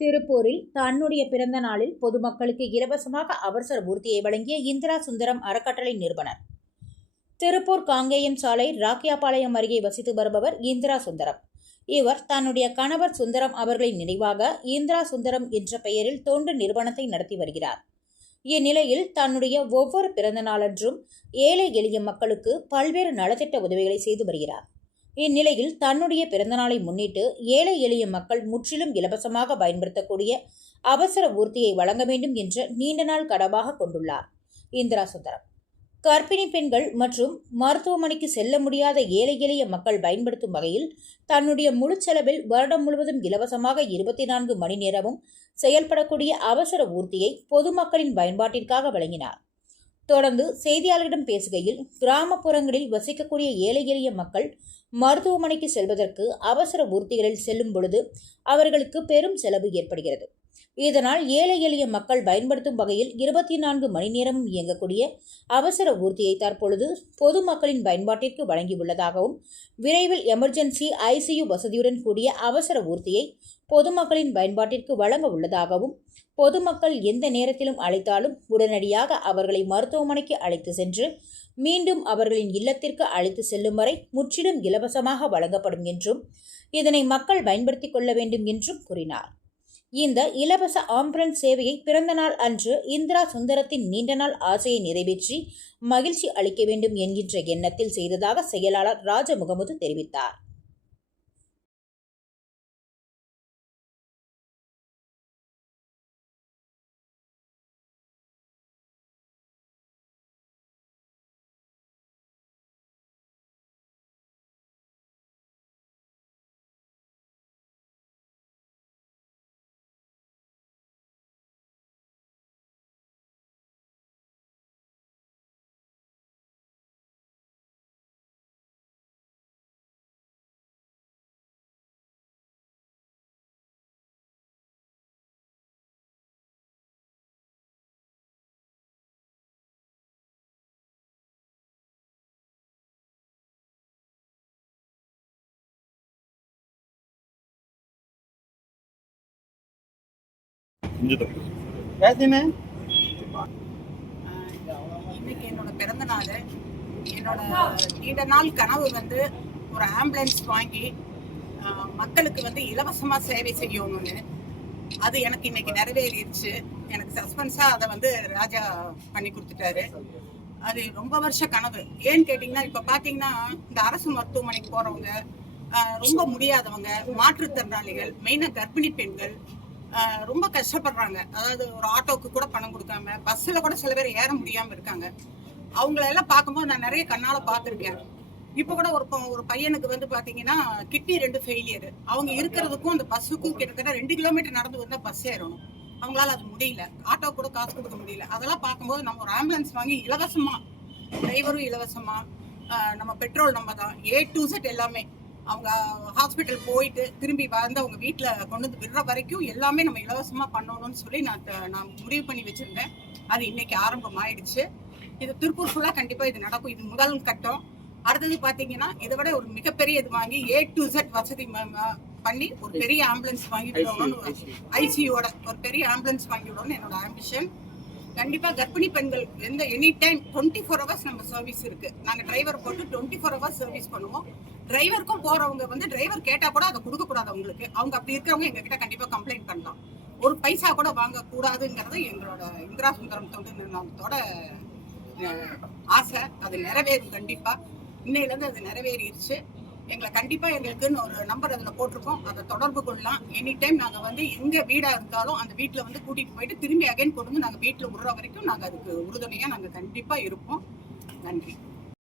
திருப்பூரில் தன்னுடைய பிறந்த நாளில் பொதுமக்களுக்கு இலவசமாக அவசர பூர்த்தியை வழங்கிய இந்திரா சுந்தரம் அறக்கட்டளை நிறுவனர். திருப்பூர் காங்கேயம் சாலை ராக்கியாபாளையம் அருகே வசித்து வருபவர் இந்திரா சுந்தரம். இவர் தன்னுடைய கணவர் சுந்தரம் அவர்களின் நினைவாக இந்திரா சுந்தரம் என்ற பெயரில் தொண்டு நிறுவனத்தை நடத்தி வருகிறார். இந்நிலையில் தன்னுடைய ஒவ்வொரு பிறந்த நாளன்றும் ஏழை எளிய மக்களுக்கு பல்வேறு நலத்திட்ட உதவிகளை செய்து வருகிறார். இந்நிலையில் தன்னுடைய பிறந்தநாளை முன்னிட்டு ஏழை எளிய மக்கள் முற்றிலும் இலவசமாக பயன்படுத்தக்கூடிய அவசர ஊர்த்தியை வழங்க வேண்டும் என்ற நீண்ட நாள் கனவாக கொண்டுள்ளார். இந்திரா சுந்தரம். கர்ப்பிணி பெண்கள் மற்றும் மருத்துவமனைக்கு செல்ல முடியாத ஏழை எளிய மக்கள் பயன்படுத்தும் வகையில் தன்னுடைய முழு செலவில் வருடம் முழுவதும் இலவசமாக இருபத்தி நான்கு மணி நேரமும் செயல்படக்கூடிய அவசர ஊர்த்தியை பொதுமக்களின் பயன்பாட்டிற்காக வழங்கினார். தொடர்ந்து செய்தியாளர்களிடம் பேசுகையில் கிராமப்புறங்களில் வசிக்கக்கூடிய ஏழை எளிய மக்கள் மருத்துவமனைக்கு செல்வதற்கு அவசர ஊர்திகளில் செல்லும் பொழுது அவர்களுக்கு பெரும் செலவு ஏற்படுகிறது. இதனால் ஏழை எளிய மக்கள் பயன்படுத்தும் வகையில் இருபத்தி நான்கு மணி நேரமும் இயங்கக்கூடிய அவசர ஊர்தியை தற்பொழுது பொதுமக்களின் பயன்பாட்டிற்கு வழங்கியுள்ளதாகவும் விரைவில் எமர்ஜென்சி ஐசியு வசதியுடன் கூடிய அவசர ஊர்தியை பொதுமக்களின் பயன்பாட்டிற்கு வழங்க உள்ளதாகவும் பொதுமக்கள் எந்த நேரத்திலும் அழைத்தாலும் உடனடியாக அவர்களை மருத்துவமனைக்கு அழைத்து சென்று மீண்டும் அவர்களின் இல்லத்திற்கு அழைத்து செல்லும் வரை முற்றிலும் இலவசமாக வழங்கப்படும் என்றும் இதனை மக்கள் பயன்படுத்திக் கொள்ள வேண்டும் என்றும் கூறினார். இந்த இலவச ஆம்புலன்ஸ் சேவையை பிறந்த நாள் அன்று இந்திரா சுந்தரத்தின் நீண்ட நாள் ஆசையை நிறைவேற்றி மகிழ்ச்சி அளிக்க வேண்டும் என்கின்ற எண்ணத்தில் செய்ததாக செயலாளர் ராஜ முகமது தெரிவித்தார். தப்பு பேசுமே இன்னைக்கு என்னோட பிறந்த நாள். என்னோட நீண்ட நாள் கனவு வந்து ஒரு ஆம்புலன்ஸ் வாங்கி மக்களுக்கு வந்து இலவசமா சேவை செய்யணும்னு. அது எனக்கு இன்னைக்கு நிறைவேறிடுச்சு. எனக்கு சஸ்பென்ஸா அதை வந்து ராஜா பண்ணி கொடுத்துட்டாரு. அது ரொம்ப வருஷ கனவு. ஏன்னு கேட்டிங்கன்னா இப்போ பார்த்தீங்கன்னா இந்த அரசு மருத்துவமனைக்கு போறவங்க ஆஹ், ரொம்ப முடியாதவங்க மாற்றுத்திறனாளிகள் மெயினாக கர்ப்பிணி பெண்கள் ரொம்ப கஷ்டப்படுறாங்க. அதாவது ஒரு ஆட்டோக்கு கூட பணம் கொடுக்காம பஸ்ஸில் கூட சில பேர் ஏற முடியாம இருக்காங்க. அவங்கள எல்லாம் பார்க்கும்போது நான் நிறைய கண்ணால பார்த்துருக்கேன். இப்போ கூட ஒரு ப- ஒரு பையனுக்கு வந்து பாத்தீங்கன்னா கிட்னி ரெண்டு ஃபெயிலியர் அவங்க இருக்கிறதுக்கும் அந்த பஸ்ஸுக்கும் கிட்டத்தட்ட ரெண்டு கிலோமீட்டர் நடந்து வந்தால் பஸ் ஏறணும். அவங்களால அது முடியல. ஆட்டோ கூட காசு கொடுக்க முடியல. அதெல்லாம் பார்க்கும்போது நம்ம ஒரு ஆம்புலன்ஸ் வாங்கி இலவசமா டிரைவரும் இலவசமா நம்ம பெட்ரோல் நம்ம தான். ஏ டு செட் எல்லாமே. அவங்க ஹாஸ்பிட்டல் போயிட்டு திரும்பி வந்து அவங்க வீட்டில் கொண்டு வந்து விடுற வரைக்கும் எல்லாமே நம்ம இலவசமாக பண்ணணும்னு சொல்லி நான் நான் முடிவு பண்ணி வச்சிருந்தேன். அது இன்னைக்கு ஆரம்பம் ஆயிடுச்சு இது திருப்பூர் ஃபுல்லாக கண்டிப்பாக இது நடக்கும். இது முதல் கட்டம். அடுத்தது பார்த்தீங்கன்னா இதை விட ஒரு மிகப்பெரிய இது வாங்கி ஏ டு செட் வசதி பண்ணி ஒரு பெரிய ஆம்புலன்ஸ் வாங்கி ஐசியோட ஒரு பெரிய ஆம்புலன்ஸ் வாங்கி விடணும்னு என்னோட ஆம்பிஷன் கண்டிப்பா கர்ப்பிணி பெண்கள் எந்த any time twenty four hours நம்ம சர்வீஸ் இருக்கு. நாங்க டிரைவர் போட்டு டுவெண்ட்டி ஃபோர் ஹவர்ஸ் சர்வீஸ் பண்ணுவோம். டிரைவருக்கும் போறவங்க வந்து டிரைவர் கேட்டா கூட அதை கொடுக்க கூடாது அவங்களுக்கு. அவங்க அப்படி இருக்கிறவங்க எங்க கிட்ட கண்டிப்பா கம்ப்ளைண்ட் பண்ணலாம். ஒரு பைசா கூட வாங்க கூடாதுங்கிறது எங்களோட இந்திரா சுந்தரம் தொண்டு நிறுவனத்தோட ஆசை. அது நிறைவேறும் கண்டிப்பா. இன்னையில இருந்து அது நிறைவேறிடுச்சு எங்களை கண்டிப்பா எங்களுக்குன்னு ஒரு நம்பர் அதுல போட்டிருக்கோம். அதை தொடர்பு கொள்ளலாம். எனி டைம் நாங்க வந்து எங்க வீடா இருந்தாலும் அந்த வீட்டுல வந்து கூட்டிட்டு போயிட்டு திரும்பி அகைன் கொண்டு வந்து நாங்க வீட்டுல விடுற வரைக்கும் நாங்க அதுக்கு உறுதுணையா நாங்க கண்டிப்பா இருப்போம். நன்றி.